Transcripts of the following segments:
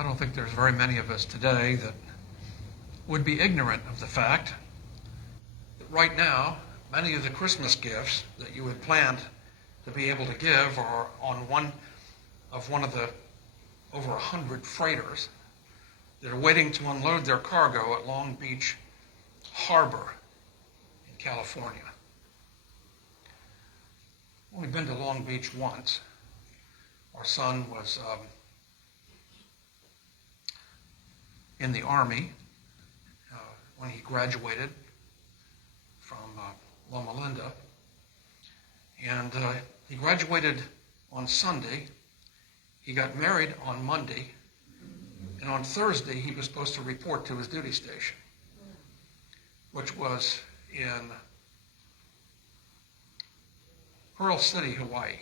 I don't think there's very many of us today that would be ignorant of the fact that right now, many of the Christmas gifts that you had planned to be able to give are on one of the over 100 freighters that are waiting to unload their cargo at Long Beach Harbor in California. I've only been to Long Beach once. Our son was in the Army when he graduated from Loma Linda. And he graduated on Sunday. He got married on Monday. And on Thursday, he was supposed to report to his duty station, which was in Pearl City, Hawaii.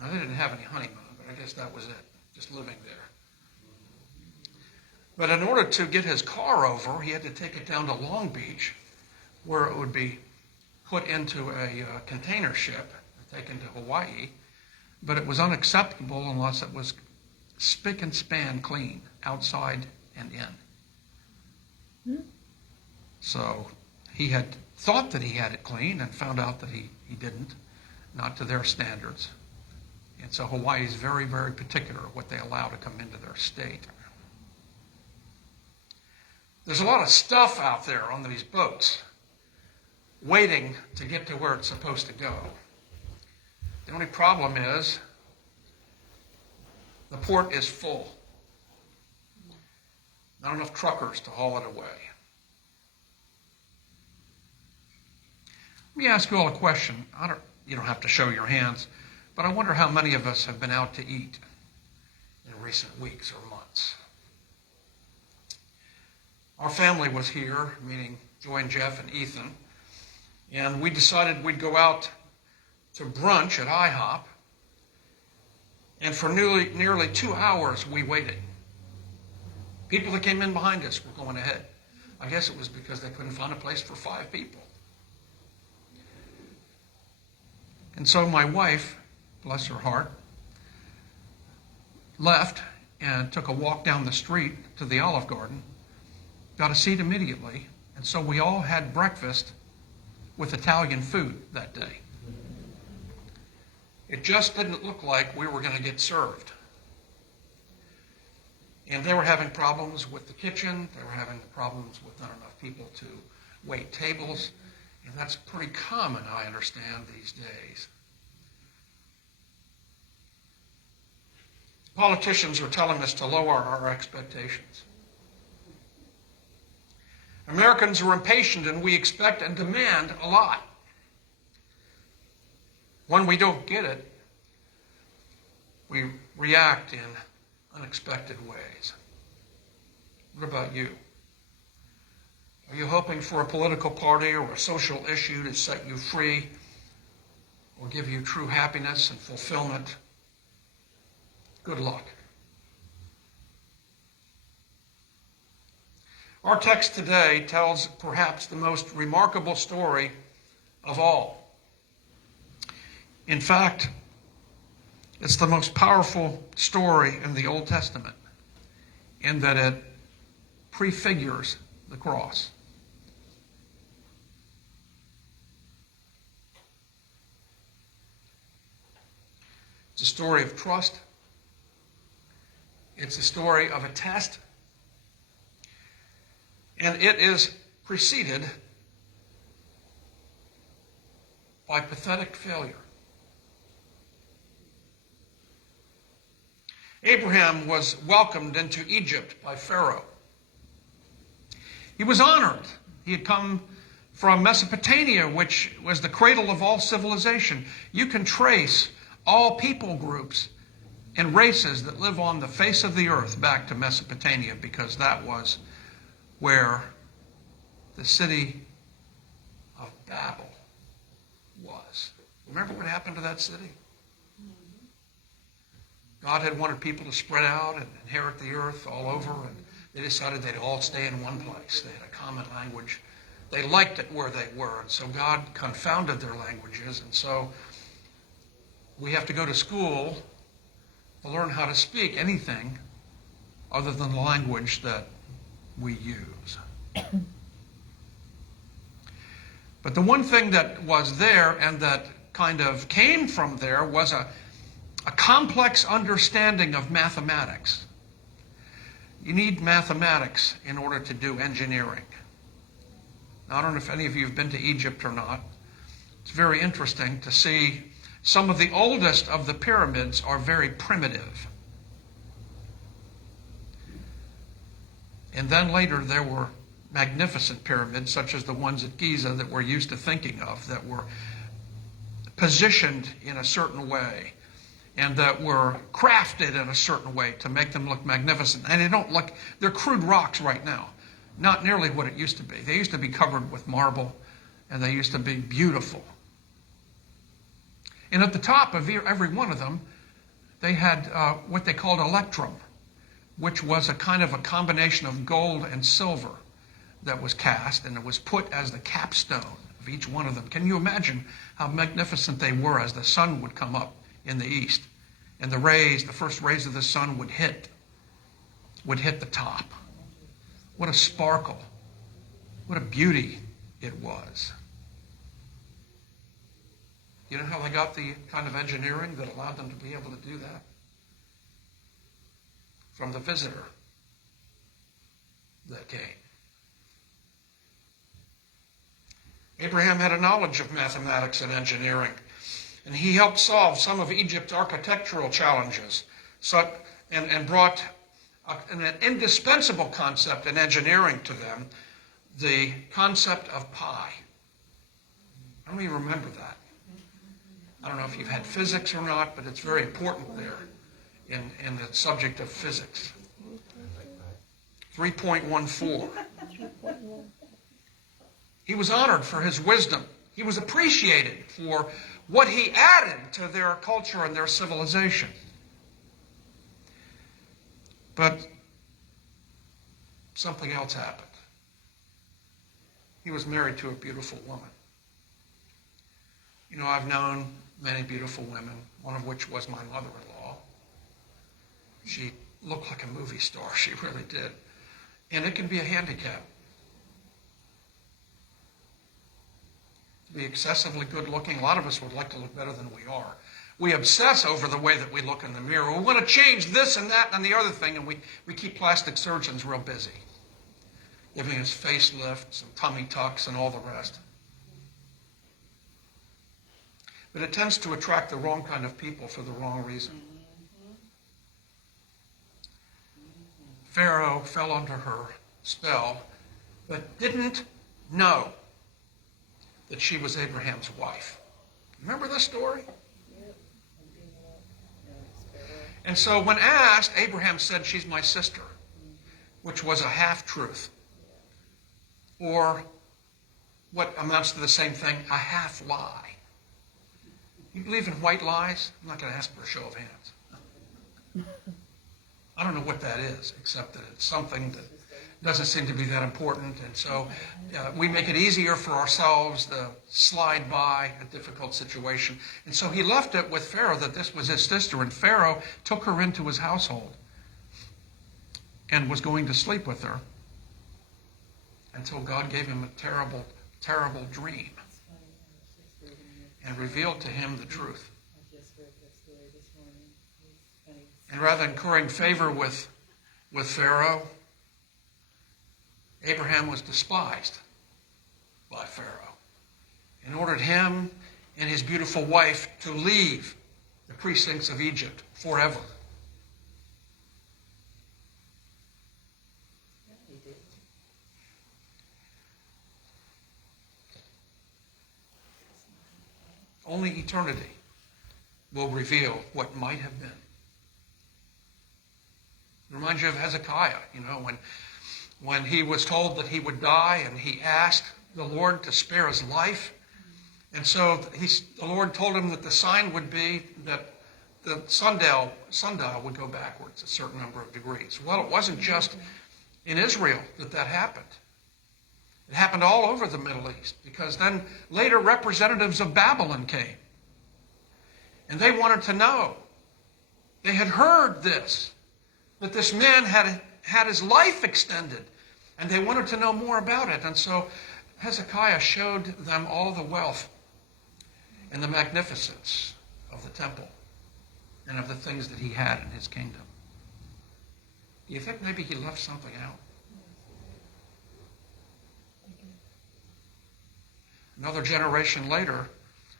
Now, they didn't have any honeymoon, but I guess that was it, just living there. But in order to get his car over, he had to take it down to Long Beach, where it would be put into a container ship, taken to Hawaii. But it was unacceptable unless it was spick and span clean, outside and in. So he had thought that he had it clean and found out that he didn't, not to their standards. And so Hawaii is very, very particular what they allow to come into their state. There's a lot of stuff out there on these boats waiting to get to where it's supposed to go. The only problem is the port is full. Not enough truckers to haul it away. Let me ask you all a question. You don't have to show your hands, but I wonder how many of us have been out to eat in recent weeks or months. Our family was here, meaning Joy and Jeff and Ethan, and we decided we'd go out to brunch at IHOP, and for nearly 2 hours we waited. People that came in behind us were going ahead. I guess it was because they couldn't find a place for 5 people. And so my wife, bless her heart, left and took a walk down the street to the Olive Garden, got a seat immediately, and so we all had breakfast with Italian food that day. It just didn't look like we were going to get served. And they were having problems with the kitchen. They were having problems with not enough people to wait tables. And that's pretty common, I understand, these days. Politicians are telling us to lower our expectations. Americans are impatient and we expect and demand a lot. When we don't get it, we react in unexpected ways. What about you? Are you hoping for a political party or a social issue to set you free or give you true happiness and fulfillment? Good luck. Our text today tells perhaps the most remarkable story of all. In fact, it's the most powerful story in the Old Testament in that it prefigures the cross. It's a story of trust. It's a story of a test. And it is preceded by pathetic failure. Abraham was welcomed into Egypt by Pharaoh. He was honored. He had come from Mesopotamia, which was the cradle of all civilization. You can trace all people groups and races that live on the face of the earth back to Mesopotamia, because that was where the city of Babel was. Remember what happened to that city? God had wanted people to spread out and inherit the earth all over, and they decided they'd all stay in one place. They had a common language. They liked it where they were, and so God confounded their languages. And so we have to go to school to learn how to speak anything other than the language that we use. But the one thing that was there and that kind of came from there was a complex understanding of mathematics. You need mathematics in order to do engineering. Now, I don't know if any of you have been to Egypt or not. It's very interesting to see some of the oldest of the pyramids are very primitive. And then later there were magnificent pyramids, such as the ones at Giza that we're used to thinking of, that were positioned in a certain way and that were crafted in a certain way to make them look magnificent. And they don't look, they're crude rocks right now. Not nearly what it used to be. They used to be covered with marble, and they used to be beautiful. And at the top of every one of them, they had what they called electrum, which was a kind of a combination of gold and silver that was cast, and it was put as the capstone of each one of them. Can you imagine how magnificent they were as the sun would come up in the east, and the first rays of the sun would hit the top? What a sparkle. What a beauty it was. You know how they got the kind of engineering that allowed them to be able to do that? From the visitor that came. Abraham had a knowledge of mathematics and engineering, and he helped solve some of Egypt's architectural challenges and brought an indispensable concept in engineering to them, the concept of pi. How many remember that? I don't know if you've had physics or not, but it's very important there in the subject of physics. 3.14. He was honored for his wisdom. He was appreciated for what he added to their culture and their civilization. But something else happened. He was married to a beautiful woman. You know, I've known many beautiful women, one of which was my mother-in-law. She looked like a movie star, she really did. And it can be a handicap. To be excessively good looking, a lot of us would like to look better than we are. We obsess over the way that we look in the mirror. We want to change this and that and the other thing, and we keep plastic surgeons real busy, giving us facelifts and tummy tucks and all the rest. But it tends to attract the wrong kind of people for the wrong reason. Pharaoh fell under her spell, but didn't know that she was Abraham's wife. Remember this story? And so when asked, Abraham said, "She's my sister," which was a half-truth. Or what amounts to the same thing, a half-lie. You believe in white lies? I'm not going to ask for a show of hands. I don't know what that is, except that it's something that doesn't seem to be that important. And so we make it easier for ourselves to slide by a difficult situation. And so he left it with Pharaoh that this was his sister. And Pharaoh took her into his household and was going to sleep with her until God gave him a terrible, terrible dream and revealed to him the truth. And rather than currying favor with Pharaoh, Abraham was despised by Pharaoh and ordered him and his beautiful wife to leave the precincts of Egypt forever. Only eternity will reveal what might have been. It reminds you of Hezekiah, when he was told that he would die and he asked the Lord to spare his life. And so the Lord told him that the sign would be that the sundial would go backwards a certain number of degrees. Well, it wasn't just in Israel that happened. It happened all over the Middle East, because then later representatives of Babylon came. And they wanted to know They had heard this, that this man had his life extended, and they wanted to know more about it. And so Hezekiah showed them all the wealth and the magnificence of the temple and of the things that he had in his kingdom. Do you think maybe he left something out? Another generation later,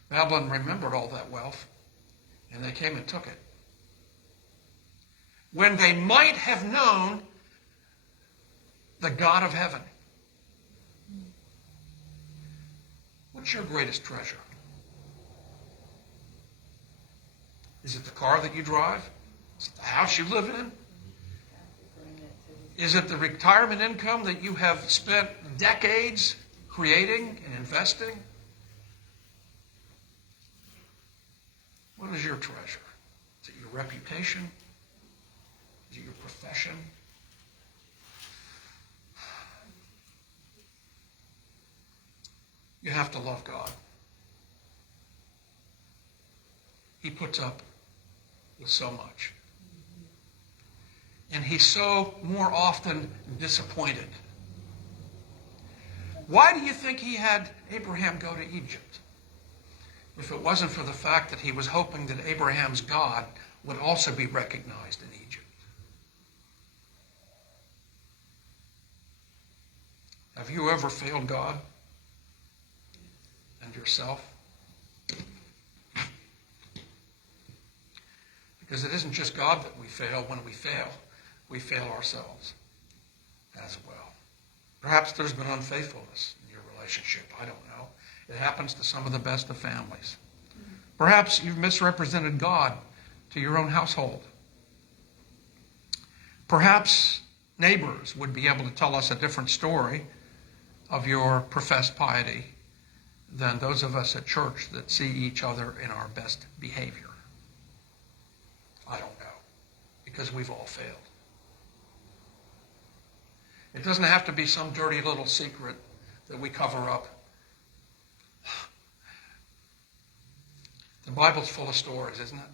Babylon remembered all that wealth, and they came and took it. When they might have known the God of heaven. What's your greatest treasure? Is it the car that you drive? Is it the house you live in? Is it the retirement income that you have spent decades creating and investing? What is your treasure? Is it your reputation? Is it your profession? You have to love God. He puts up with so much. And he's so more often disappointed. Why do you think he had Abraham go to Egypt? If it wasn't for the fact that he was hoping that Abraham's God would also be recognized in Egypt. Have you ever failed God and yourself? Because it isn't just God that we fail. When we fail ourselves as well. Perhaps there's been unfaithfulness in your relationship. I don't know. It happens to some of the best of families. Perhaps you've misrepresented God to your own household. Perhaps neighbors would be able to tell us a different story of your professed piety than those of us at church that see each other in our best behavior. I don't know, because we've all failed. It doesn't have to be some dirty little secret that we cover up. The Bible's full of stories, isn't it?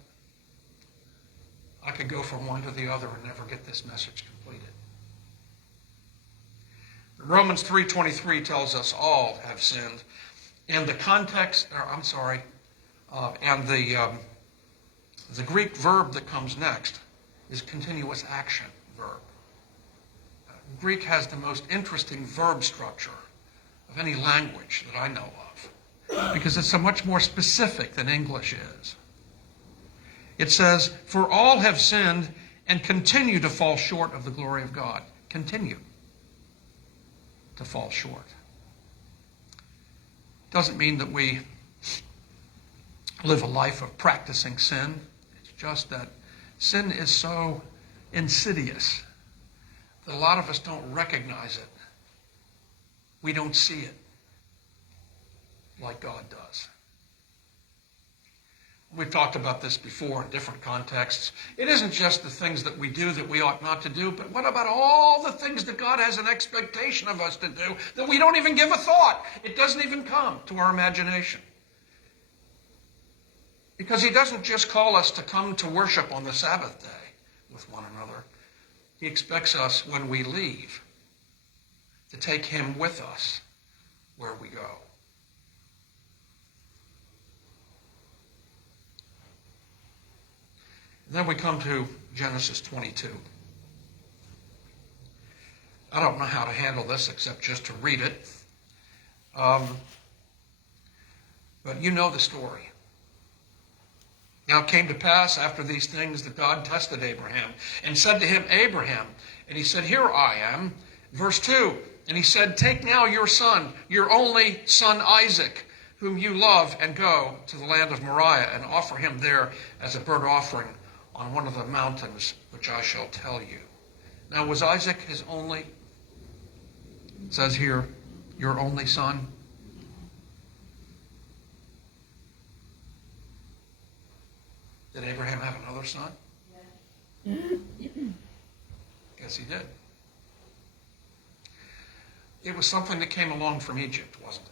I could go from one to the other and never get this message completed. Romans 3:23 tells us all have sinned. And the context, and the Greek verb that comes next is continuous action verb. Greek has the most interesting verb structure of any language that I know of, because it's so much more specific than English is. It says, for all have sinned and continue to fall short of the glory of God. Continue to fall short. Doesn't mean that we live a life of practicing sin. It's just that sin is so insidious that a lot of us don't recognize it. We don't see it like God does. We've talked about this before in different contexts. It isn't just the things that we do that we ought not to do, but what about all the things that God has an expectation of us to do that we don't even give a thought? It doesn't even come to our imagination. Because he doesn't just call us to come to worship on the Sabbath day with one another. He expects us, when we leave, to take him with us where we go. Then we come to Genesis 22. I don't know how to handle this except just to read it. But you know the story. Now it came to pass after these things that God tested Abraham and said to him, Abraham. And he said, here I am. Verse 2. And he said, take now your son, your only son Isaac, whom you love, and go to the land of Moriah and offer him there as a burnt offering on one of the mountains which I shall tell you. Now, was Isaac his only? It says here, your only son. Did Abraham have another son? Yes, he did. It was something that came along from Egypt, wasn't it?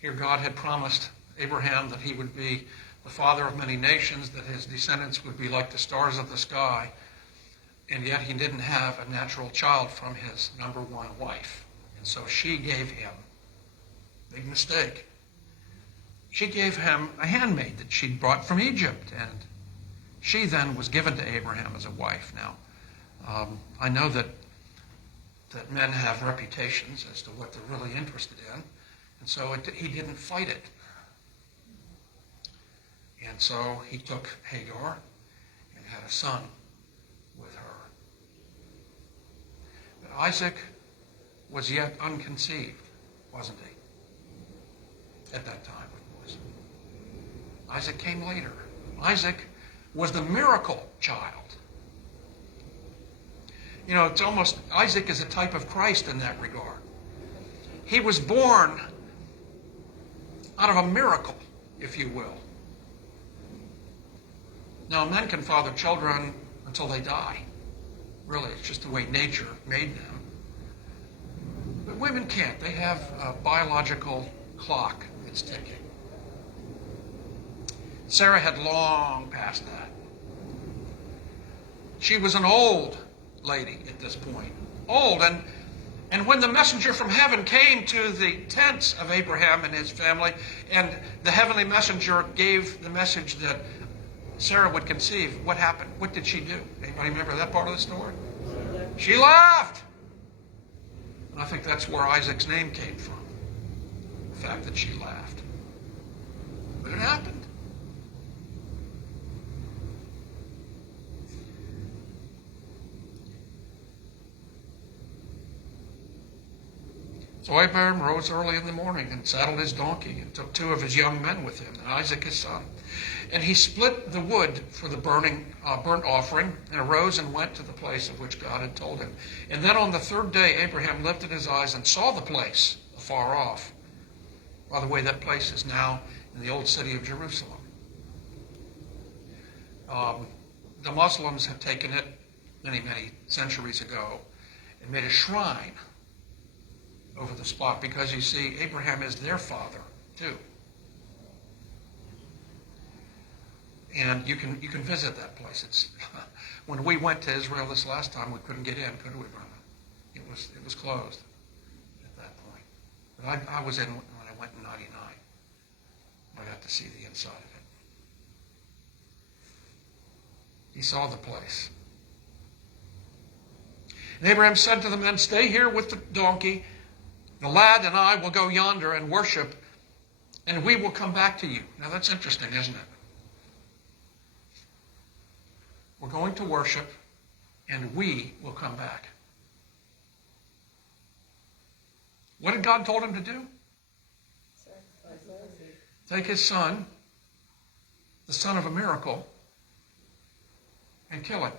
Here God had promised Abraham that he would be the father of many nations, that his descendants would be like the stars of the sky, and yet he didn't have a natural child from his number one wife. And so she gave him, big mistake, she gave him a handmaid that she'd brought from Egypt, and she then was given to Abraham as a wife. Now, I know that men have reputations as to what they're really interested in, and so he didn't fight it. And so he took Hagar and had a son with her. But Isaac was yet unconceived, wasn't he? At that time, of course. Isaac came later. Isaac was the miracle child. You know, it's almost, Isaac is a type of Christ in that regard. He was born out of a miracle, if you will. Now, men can father children until they die. Really, it's just the way nature made them. But women can't. They have a biological clock that's ticking. Sarah had long passed that. She was an old lady at this point. Old. And when the messenger from heaven came to the tents of Abraham and his family, and the heavenly messenger gave the message that Sarah would conceive, what happened? What did she do? Anybody remember that part of the story? She laughed. And I think that's where Isaac's name came from. The fact that she laughed. But it happened. So Abraham rose early in the morning and saddled his donkey and took 2 of his young men with him, and Isaac his son. And he split the wood for the burnt offering, and arose and went to the place of which God had told him. And then on the 3rd day, Abraham lifted his eyes and saw the place afar off. By the way, that place is now in the old city of Jerusalem. The Muslims have taken it many, many centuries ago and made a shrine over the spot, because you see, Abraham is their father too. And you can visit that place. It's when we went to Israel this last time, we couldn't get in, could we, Brenda? It was closed at that point. But I was in when I went in '99. I got to see the inside of it. He saw the place. And Abraham said to the men, "Stay here with the donkey. The lad and I will go yonder and worship, and we will come back to you." Now that's interesting, isn't it? We're going to worship, and we will come back. What did God told him to do? Take his son, the son of a miracle, and kill it.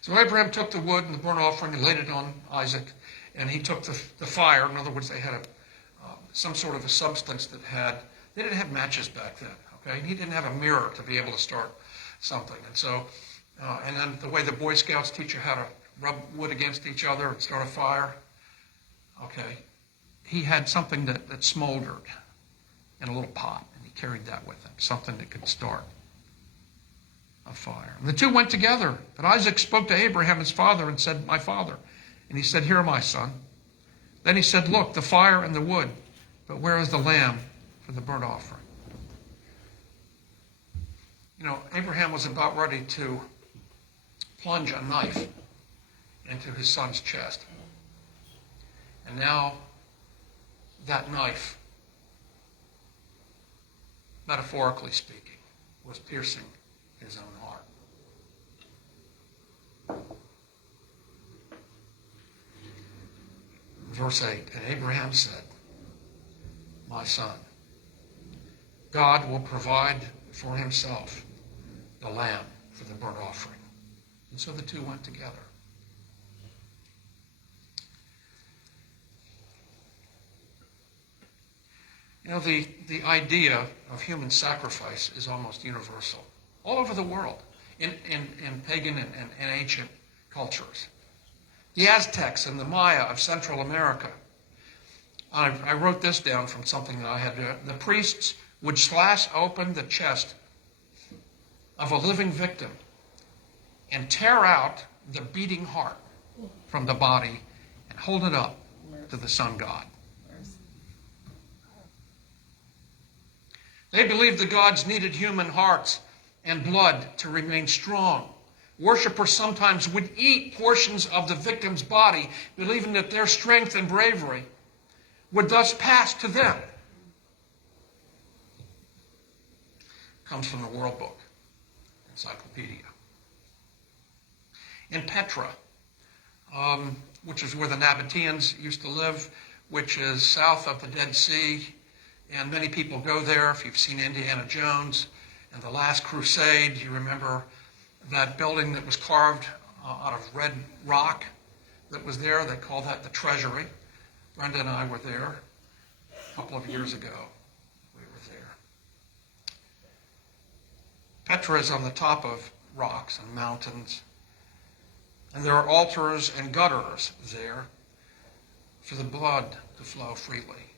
So Abraham took the wood and the burnt offering and laid it on Isaac, and he took the fire. In other words, they had some sort of a substance they didn't have matches back then, okay? And he didn't have a mirror to be able to start something. And so, and then the way the Boy Scouts teach you how to rub wood against each other and start a fire, okay? He had something that smoldered in a little pot, and he carried that with him, something that could start a fire. And the 2 went together. But Isaac spoke to Abraham, his father, and said, "My father." And he said, "Here am I, son." Then he said, "Look, the fire and the wood, but where is the lamb for the burnt offering?" You know, Abraham was about ready to plunge a knife into his son's chest. And now that knife, metaphorically speaking, was piercing his own heart. Verse 8, and Abraham said, "My son, God will provide for himself the lamb for the burnt offering." And so the 2 went together. You know, the idea of human sacrifice is almost universal. All over the world, in pagan and ancient cultures. The Aztecs and the Maya of Central America. I wrote this down from something that I had. The priests would slash open the chest of a living victim and tear out the beating heart from the body and hold it up to the sun god. They believed the gods needed human hearts and blood to remain strong. Worshippers sometimes would eat portions of the victim's body, believing that their strength and bravery would thus pass to them. Comes from the World Book Encyclopedia. In Petra, which is where the Nabateans used to live, which is south of the Dead Sea, and many people go there. If you've seen Indiana Jones and The Last Crusade, you remember that building that was carved out of red rock that was there. They call that the Treasury. Brenda and I were there a couple of years ago. We were there. Petra is on the top of rocks and mountains. And there are altars and gutters there for the blood to flow freely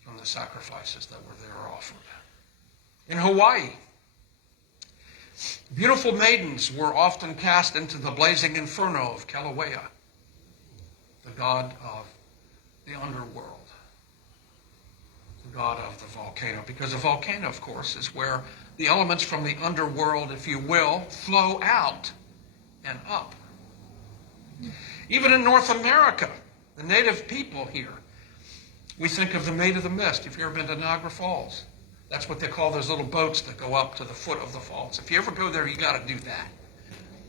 from the sacrifices that were there offered. In Hawaii, beautiful maidens were often cast into the blazing inferno of Kilauea, the god of the underworld, the god of the volcano. Because a volcano, of course, is where the elements from the underworld, if you will, flow out and up. Even in North America, the native people here, we think of the Maid of the Mist. If you've ever been to Niagara Falls, that's what they call those little boats that go up to the foot of the falls. If you ever go there, you got to do that.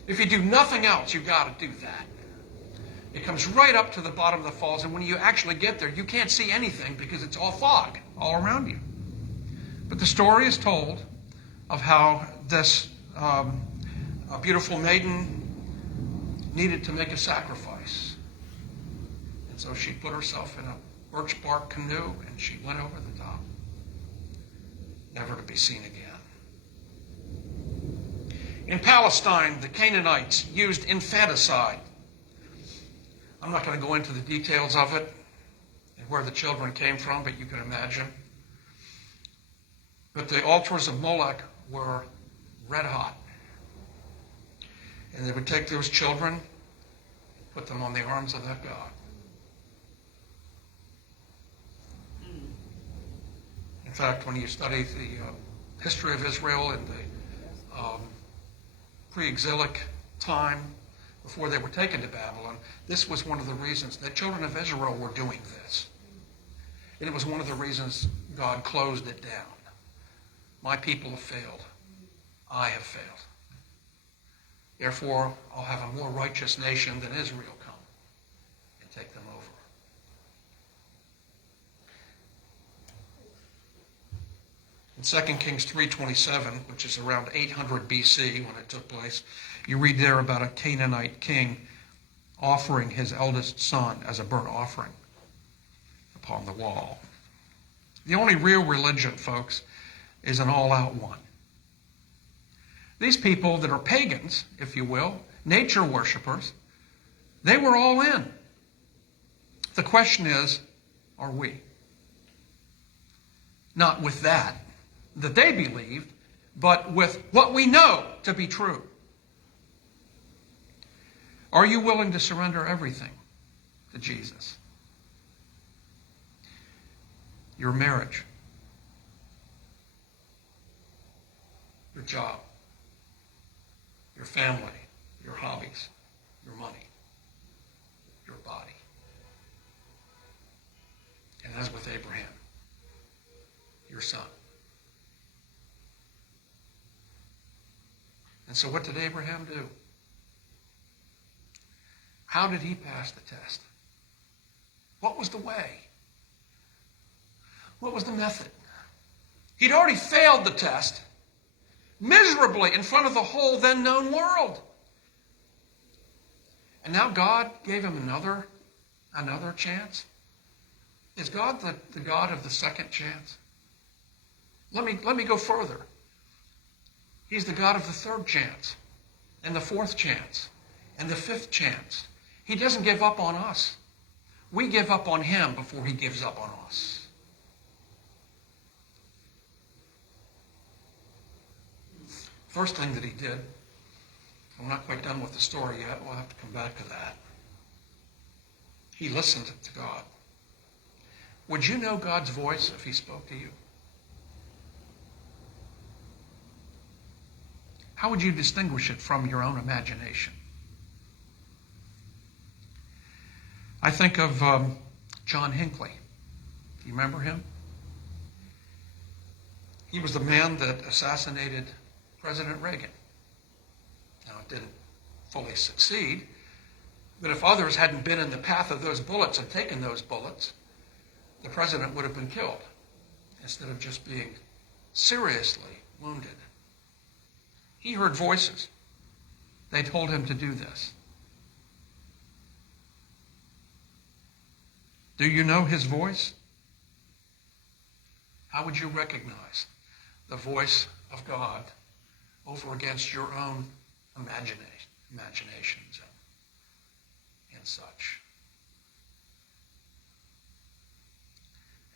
If you do nothing else, you got to do that. It comes right up to the bottom of the falls, and when you actually get there, you can't see anything because it's all fog all around you. But the story is told of how this beautiful maiden needed to make a sacrifice. And so she put herself in a birch bark canoe, and she went over the top, never to be seen again. In Palestine, the Canaanites used infanticide. I'm not going to go into the details of it and where the children came from, but you can imagine. But the altars of Molech were red hot. And they would take those children, put them on the arms of that god. In fact, when you study the history of Israel in the pre-exilic time, before they were taken to Babylon, this was one of the reasons the children of Israel were doing this. And it was one of the reasons God closed it down. My people have failed. I have failed. Therefore, I'll have a more righteous nation than Israel come and take them over. In 2 Kings 3:27, which is around 800 BC when it took place, you read there about a Canaanite king offering his eldest son as a burnt offering upon the wall. The only real religion, folks, is an all-out one. These people that are pagans, if you will, nature worshipers, they were all in. The question is, are we? Not with that they believed, but with what we know to be true. Are you willing to surrender everything to Jesus? Your marriage, your job, your family, your hobbies, your money, your body. And as with Abraham, your son. And so what did Abraham do? How did he pass the test? What was the way? What was the method? He'd already failed the test miserably in front of the whole then known world. And now God gave him another chance. Is God the God of the second chance? Let me go further. He's the God of the third chance, and the fourth chance, and the fifth chance. He doesn't give up on us. We give up on him before he gives up on us. First thing that he did, I'm not quite done with the story yet. We'll have to come back to that. He listened to God. Would you know God's voice if he spoke to you? How would you distinguish it from your own imagination? I think of John Hinckley. Do you remember him? He was the man that assassinated President Reagan. Now, it didn't fully succeed, but if others hadn't been in the path of those bullets and taken those bullets, the president would have been killed instead of just being seriously wounded. He heard voices. They told him to do this. Do you know his voice? How would you recognize the voice of God over against your own imaginations and such?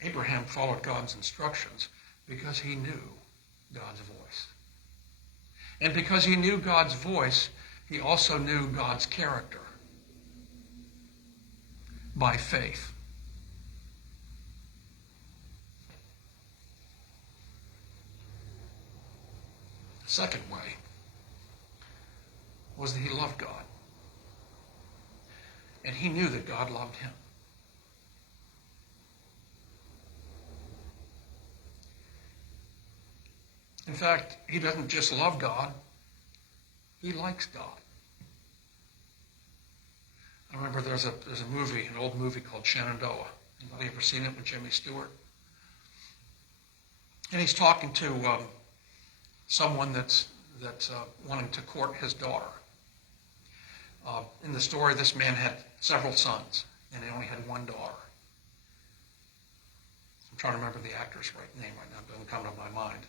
Abraham followed God's instructions because he knew God's voice. And because he knew God's voice, he also knew God's character by faith. The second way was that he loved God. And he knew that God loved him. In fact, he doesn't just love God, he likes God. I remember there's a movie, an old movie called Shenandoah. Anybody ever seen it with Jimmy Stewart? And he's talking to someone that's wanting to court his daughter. In the story, this man had several sons, and he only had one daughter. I'm trying to remember the actor's name right now. It doesn't come to my mind.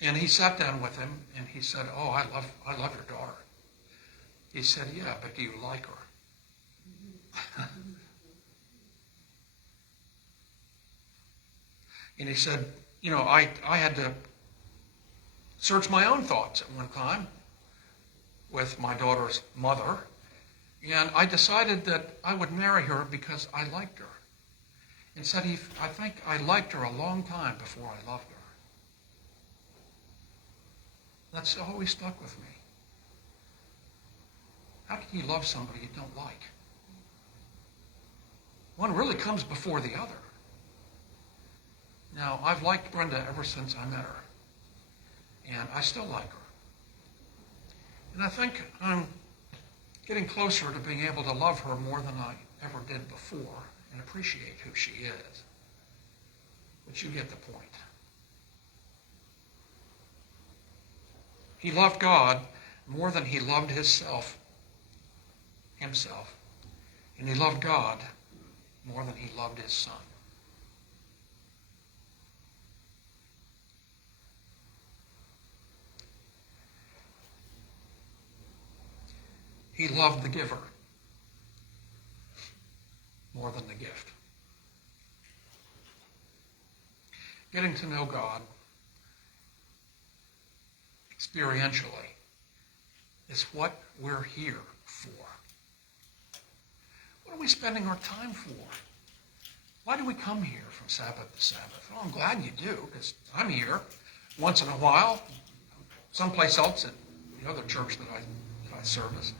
And he sat down with him, and he said, "Oh, I love your daughter." He said, "Yeah, but do you like her?" And he said, I had to search my own thoughts at one time with my daughter's mother, and I decided that I would marry her because I liked her. And said, I think I liked her a long time before I loved her. That's always stuck with me. How can you love somebody you don't like? One really comes before the other. Now, I've liked Brenda ever since I met her. And I still like her. And I think I'm getting closer to being able to love her more than I ever did before and appreciate who she is. But you get the point. He loved God more than he loved himself. And he loved God more than he loved his son. He loved the giver more than the gift. Getting to know God experientially is what we're here for. What are we spending our time for? Why do we come here from Sabbath to Sabbath? Well, I'm glad you do, because I'm here once in a while, someplace else at the other church that I service.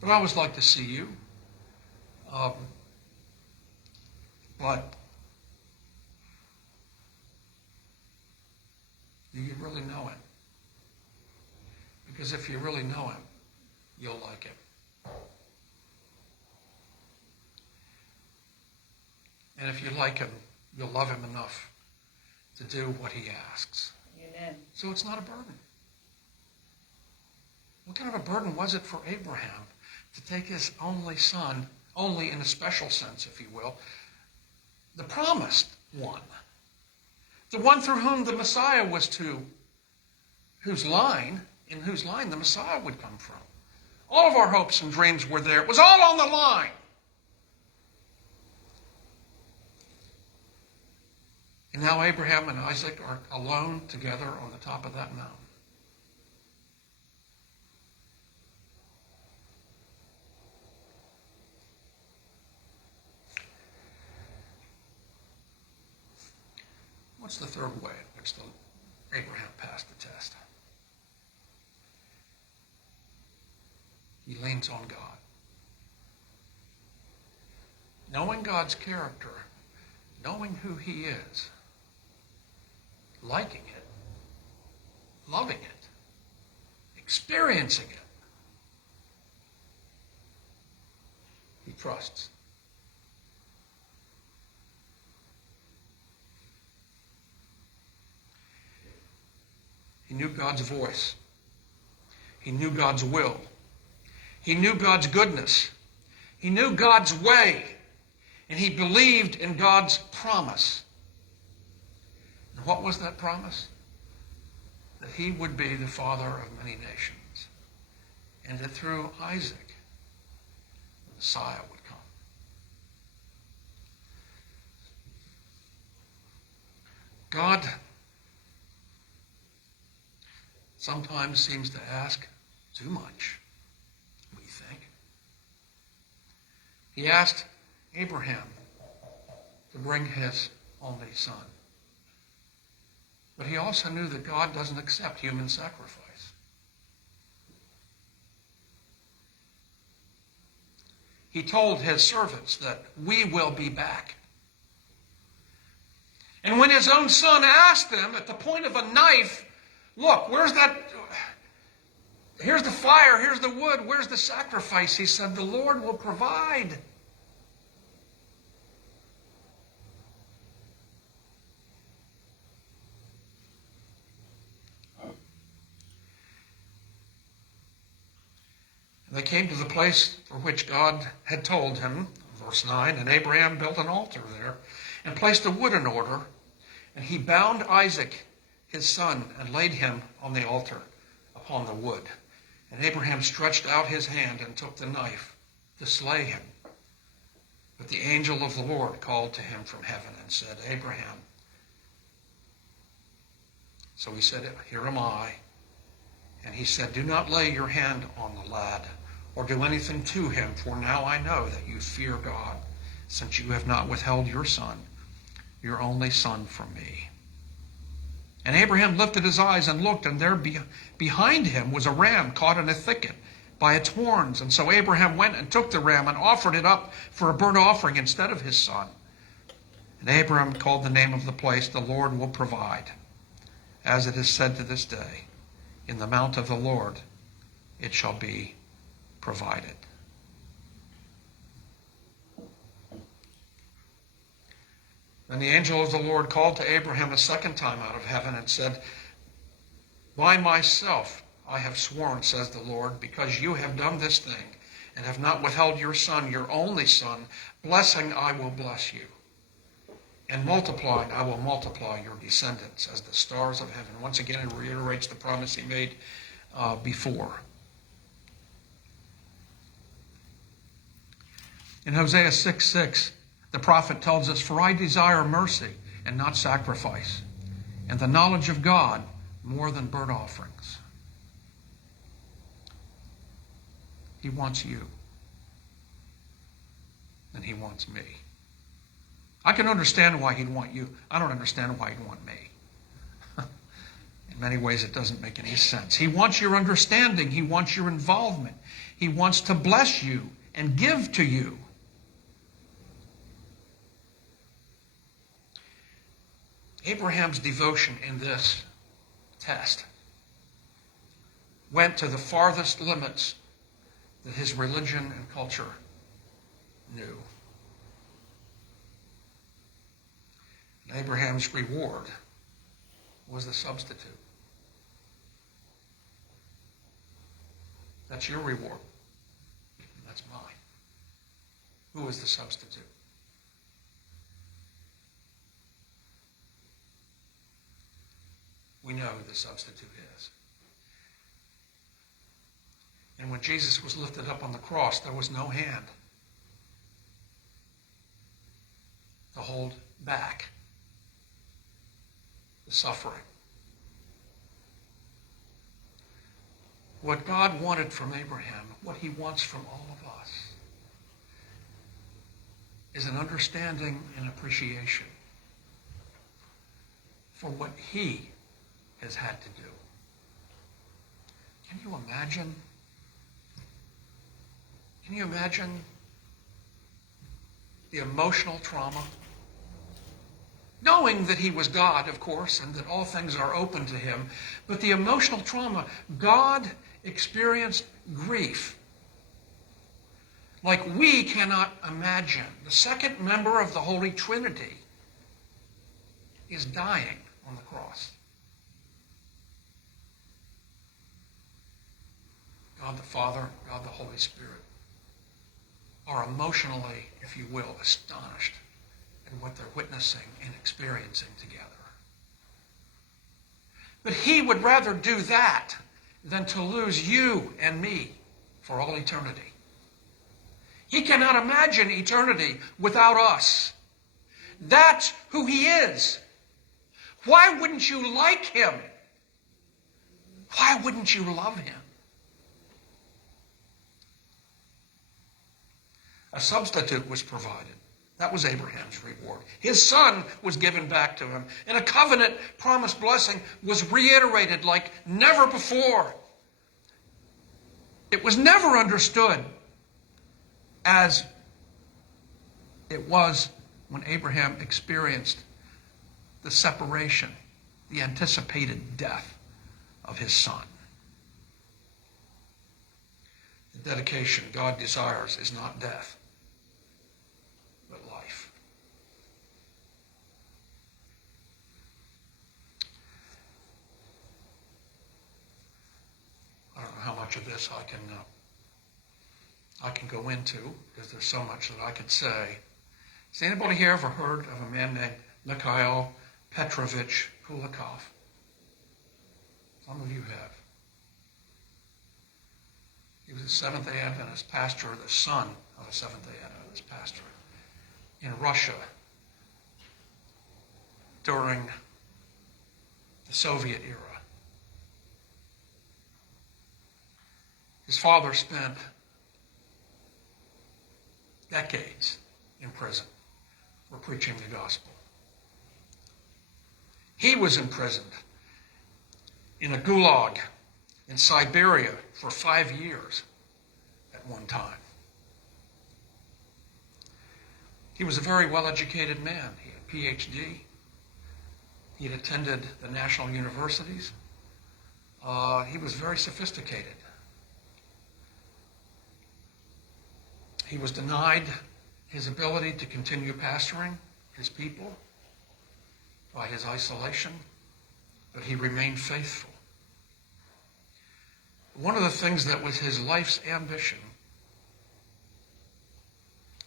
But I always like to see you. But do you really know him? Because if you really know him, you'll like him. And if you like him, you'll love him enough to do what he asks. Amen. So it's not a burden. What kind of a burden was it for Abraham to take his only son, only in a special sense, if you will, the promised one, the one through whom the Messiah was in whose line the Messiah would come from, All of our hopes and dreams were there. It was all on the line. And now Abraham and Isaac are alone together on the top of that mountain. What's the third way in which Abraham passed the test? He leans on God. Knowing God's character, knowing who he is, liking it, loving it, experiencing it, he trusts. He knew God's voice. He knew God's will. He knew God's goodness. He knew God's way. And he believed in God's promise. And what was that promise? That he would be the father of many nations. And that through Isaac, the Messiah would come. God sometimes seems to ask too much, we think. He asked Abraham to bring his only son. But he also knew that God doesn't accept human sacrifice. He told his servants that we will be back. And when his own son asked them at the point of a knife, look, where's that? Here's the fire, here's the wood, where's the sacrifice? He said, the Lord will provide. They came to the place for which God had told him, verse 9, and Abraham built an altar there and placed the wood in order, and he bound Isaac, his son, and laid him on the altar upon the wood. And Abraham stretched out his hand and took the knife to slay him. But the angel of the Lord called to him from heaven and said, Abraham. So he said, here am I. And he said, do not lay your hand on the lad or do anything to him, for now I know that you fear God, since you have not withheld your son, your only son, from me. And Abraham lifted his eyes and looked, and there behind him was a ram caught in a thicket by its horns. And so Abraham went and took the ram and offered it up for a burnt offering instead of his son. And Abraham called the name of the place, the Lord will provide, as it is said to this day, in the mount of the Lord it shall be provided. Then the angel of the Lord called to Abraham a second time out of heaven and said, by myself I have sworn, says the Lord, because you have done this thing and have not withheld your son, your only son, blessing I will bless you. And multiplying I will multiply your descendants as the stars of heaven. Once again, it reiterates the promise he made before. In Hosea 6:6, the prophet tells us, for I desire mercy and not sacrifice, and the knowledge of God more than burnt offerings. He wants you, and he wants me. I can understand why he'd want you. I don't understand why he'd want me. In many ways, it doesn't make any sense. He wants your understanding. He wants your involvement. He wants to bless you and give to you. Abraham's devotion in this test went to the farthest limits that his religion and culture knew. And Abraham's reward was the substitute. That's your reward. That's mine. Who is the substitute? We know who the substitute is. And when Jesus was lifted up on the cross, there was no hand to hold back the suffering. What God wanted from Abraham, what he wants from all of us, is an understanding and appreciation for what he has had to do. Can you imagine? Can you imagine the emotional trauma? Knowing that he was God, of course, and that all things are open to him, but the emotional trauma, God experienced grief like we cannot imagine. The second member of the Holy Trinity is dying on the cross. God the Father, God the Holy Spirit are emotionally, if you will, astonished at what they're witnessing and experiencing together. But he would rather do that than to lose you and me for all eternity. He cannot imagine eternity without us. That's who he is. Why wouldn't you like him? Why wouldn't you love him? A substitute was provided. That was Abraham's reward. His son was given back to him. And a covenant promised blessing was reiterated like never before. It was never understood as it was when Abraham experienced the separation, the anticipated death of his son. The dedication God desires is not death, but life. I don't know how much of this I can go into, because there's so much that I could say. Has anybody here ever heard of a man named Nikail, Petrovich, Hulikov? Some of you have. He was a Seventh-day Adventist pastor, the son of a Seventh-day Adventist pastor in Russia during the Soviet era. His father spent decades in prison for preaching the gospel. He was imprisoned in a gulag in Siberia for 5 years at one time. He was a very well-educated man. He had a PhD. He had attended the national universities. He was very sophisticated. He was denied his ability to continue pastoring his people by his isolation, but he remained faithful. One of the things that was his life's ambition,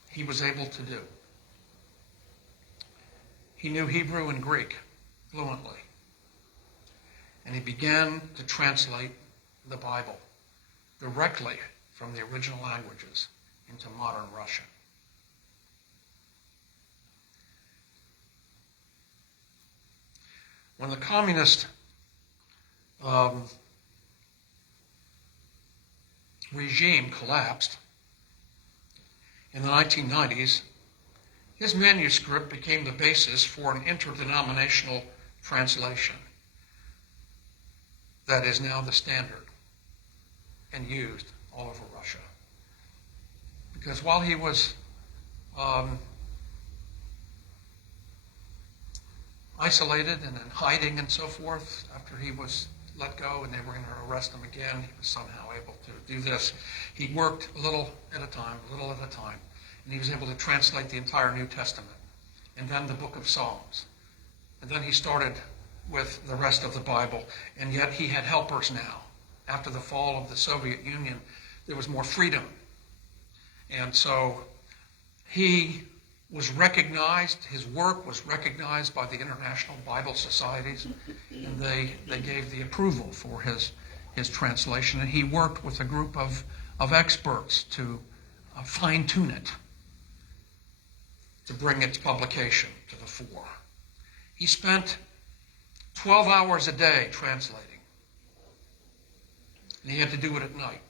he was able to do. He knew Hebrew and Greek fluently, and he began to translate the Bible directly from the original languages into modern Russian. When the communist regime collapsed in the 1990s, his manuscript became the basis for an interdenominational translation that is now the standard and used all over Russia. Because while he was isolated and in hiding and so forth, after he was let go and they were going to arrest him again, he was somehow able to do this. He worked a little at a time, and he was able to translate the entire New Testament, and then the book of Psalms. And then he started with the rest of the Bible, and yet he had helpers now. After the fall of the Soviet Union, there was more freedom. And so he was recognized, his work was recognized by the international Bible societies, and they gave the approval for his his translation, and he worked with a group of experts to fine-tune it, to bring its publication to the fore. He spent 12 hours a day translating. And he had to do it at night,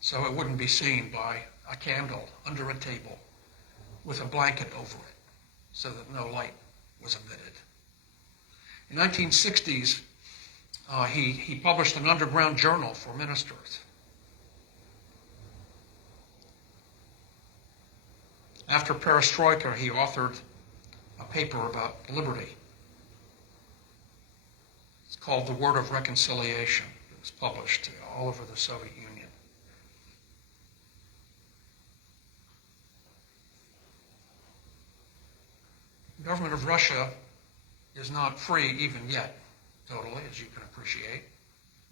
so it wouldn't be seen by a candle under a table with a blanket over it, so that no light was emitted. In the 1960s, he published an underground journal for ministers. After Perestroika, he authored a paper about liberty. It's called The Word of Reconciliation. It was published all over the Soviet Union. The government of Russia is not free even yet, totally, as you can appreciate.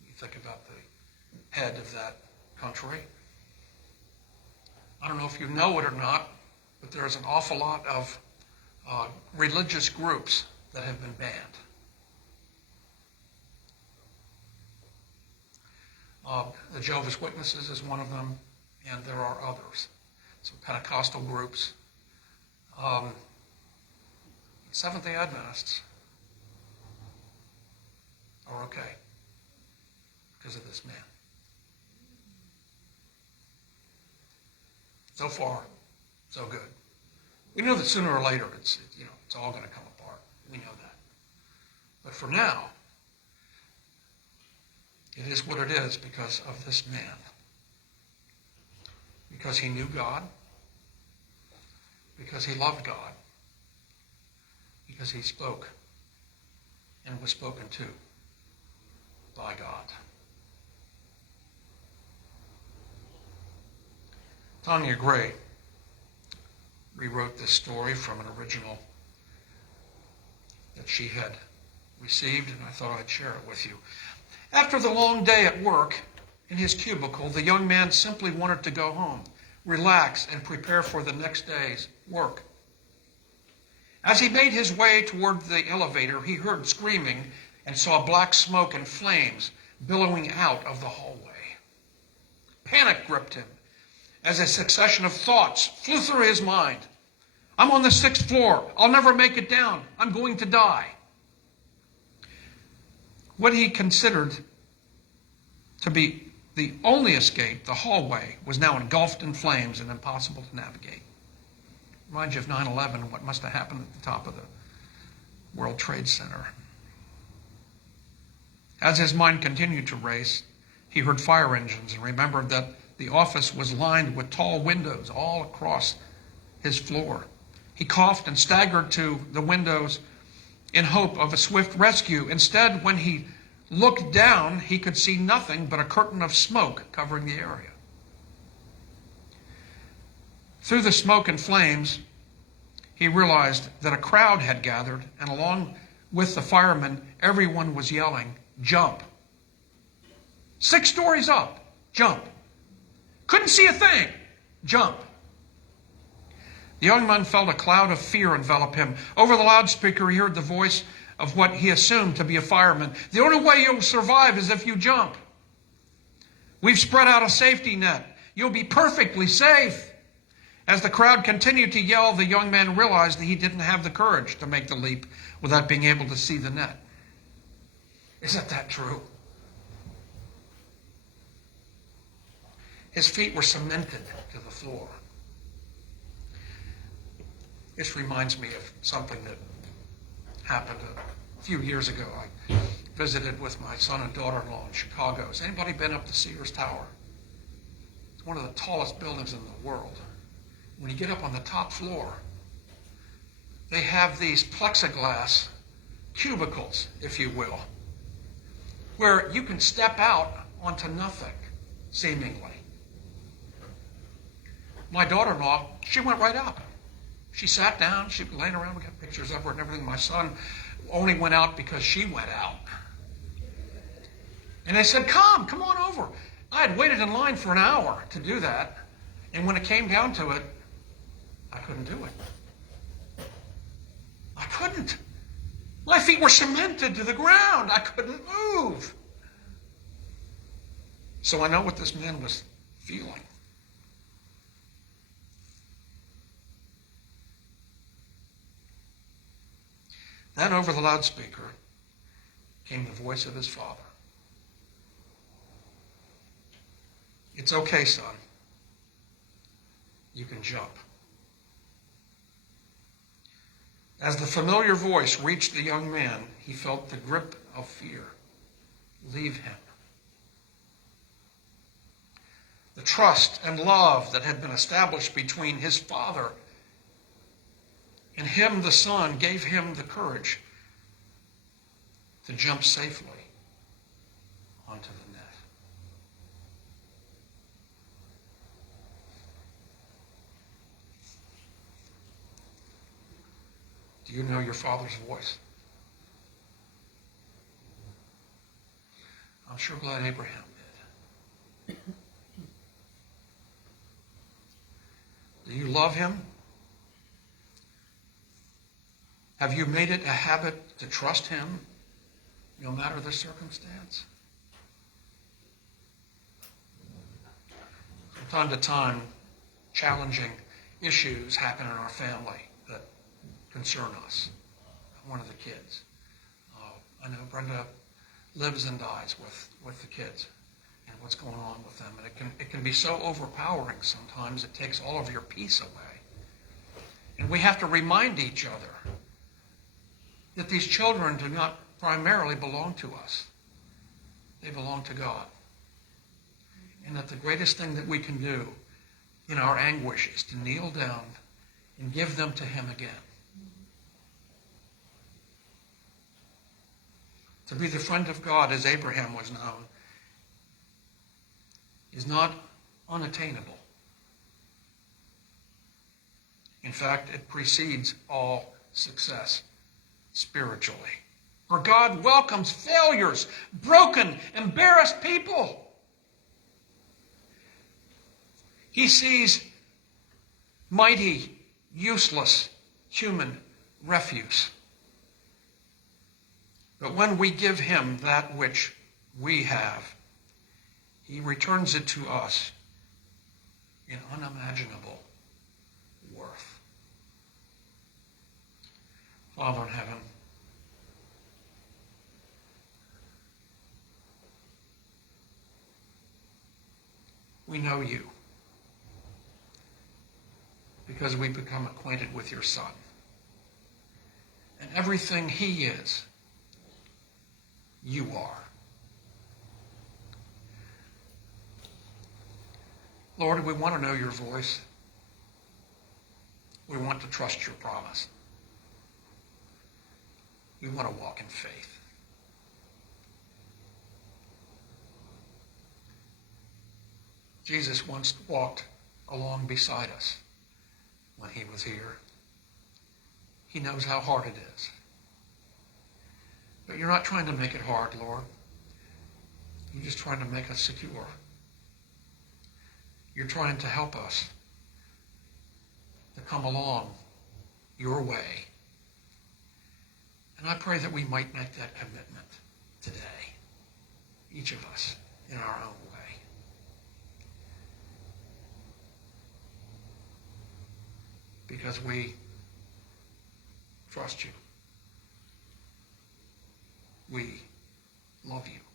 You think about the head of that country. I don't know if you know it or not, but there's an awful lot of religious groups that have been banned. The Jehovah's Witnesses is one of them, and there are others. Some Pentecostal groups. Seventh-day Adventists are okay because of this man. So far, so good. We know that sooner or later it's all going to come apart. We know that. But for now, it is what it is because of this man. Because he knew God. Because he loved God. Because he spoke and was spoken to by God. Tanya Gray rewrote this story from an original that she had received, and I thought I'd share it with you. After the long day at work in his cubicle, the young man simply wanted to go home, relax, and prepare for the next day's work. As he made his way toward the elevator, he heard screaming and saw black smoke and flames billowing out of the hallway. Panic gripped him as a succession of thoughts flew through his mind. I'm on the 6th floor. I'll never make it down. I'm going to die. What he considered to be the only escape, the hallway, was now engulfed in flames and impossible to navigate. Reminds you of 9/11 and what must have happened at the top of the World Trade Center. As his mind continued to race, he heard fire engines and remembered that the office was lined with tall windows all across his floor. He coughed and staggered to the windows in hope of a swift rescue. Instead, when he looked down, he could see nothing but a curtain of smoke covering the area. Through the smoke and flames, he realized that a crowd had gathered, and along with the firemen, everyone was yelling, "Jump." 6 stories up, jump. Couldn't see a thing, jump. The young man felt a cloud of fear envelop him. Over the loudspeaker, he heard the voice of what he assumed to be a fireman. The only way you'll survive is if you jump. We've spread out a safety net. You'll be perfectly safe. As the crowd continued to yell, the young man realized that he didn't have the courage to make the leap without being able to see the net. Isn't that true? His feet were cemented to the floor. This reminds me of something that happened a few years ago. I visited with my son and daughter-in-law in Chicago. Has anybody been up to Sears Tower? It's one of the tallest buildings in the world. When you get up on the top floor, they have these plexiglass cubicles, if you will, where you can step out onto nothing, seemingly. My daughter-in-law, she went right up. She sat down, she was laying around, we got pictures of her and everything. My son only went out because she went out. And they said, come on over. I had waited in line for an hour to do that. And when it came down to it, I couldn't do it. I couldn't. My feet were cemented to the ground. I couldn't move. So I know what this man was feeling. Then over the loudspeaker came the voice of his father. It's okay, son. You can jump. As the familiar voice reached the young man, he felt the grip of fear leave him. The trust and love that had been established between his father and him, the son, gave him the courage to jump safely onto the net. Do you know your father's voice? I'm sure glad Abraham did. Do you love him? Have you made it a habit to trust him no matter the circumstance? From time to time, challenging issues happen in our family that concern us. One of the kids. I know Brenda lives and dies with the kids and what's going on with them. And it can be so overpowering sometimes, it takes all of your peace away. And we have to remind each other that these children do not primarily belong to us. They belong to God. And that the greatest thing that we can do in our anguish is to kneel down and give them to him again. To be the friend of God, as Abraham was known, is not unattainable. In fact, it precedes all success spiritually. For God welcomes failures, broken, embarrassed people. He sees mighty, useless human refuse. But when we give him that which we have, he returns it to us in unimaginable worth. Father in heaven, we know you because we become acquainted with your Son. And everything he is, you are. Lord, we want to know your voice. We want to trust your promise. We want to walk in faith. Jesus once walked along beside us when he was here. He knows how hard it is. But you're not trying to make it hard, Lord. You're just trying to make us secure. You're trying to help us to come along your way. And I pray that we might make that commitment today, each of us, in our own way. Because we trust you. We love you.